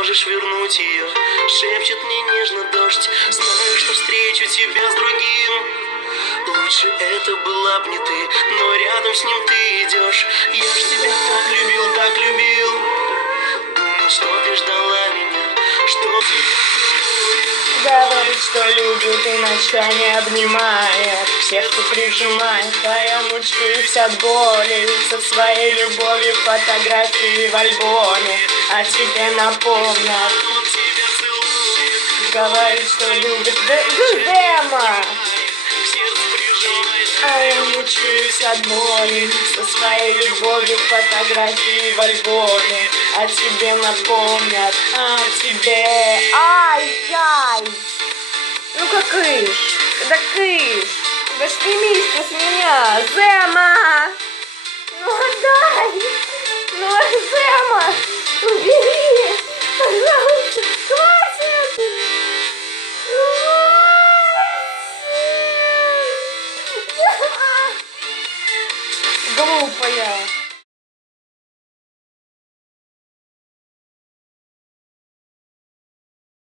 сможешь вернуть ее. Шепчет мне нежно дождь, знаю, что встречу тебя с другим. Лучше это была б не ты, но рядом с ним ты идешь. Я ж тебя так любил, так любил. Думал, что ты ждала меня, что ты... Говорит, что любит и ночами обнимает, к сердцу прижимает, а я мучаюсь от боли. Со своей любовью фотографии в альбоме, а тебе напомнят. Говорит, что любит Дема. А я мучаюсь от боли. Со своей любовью фотографии в альбоме, а тебе напомнят, а тебе. Ай-яй! Ну-ка, кыш! Да кыш! Да снимись-ка с меня! Зема! Ну отдай! Ну, Зема! Убери!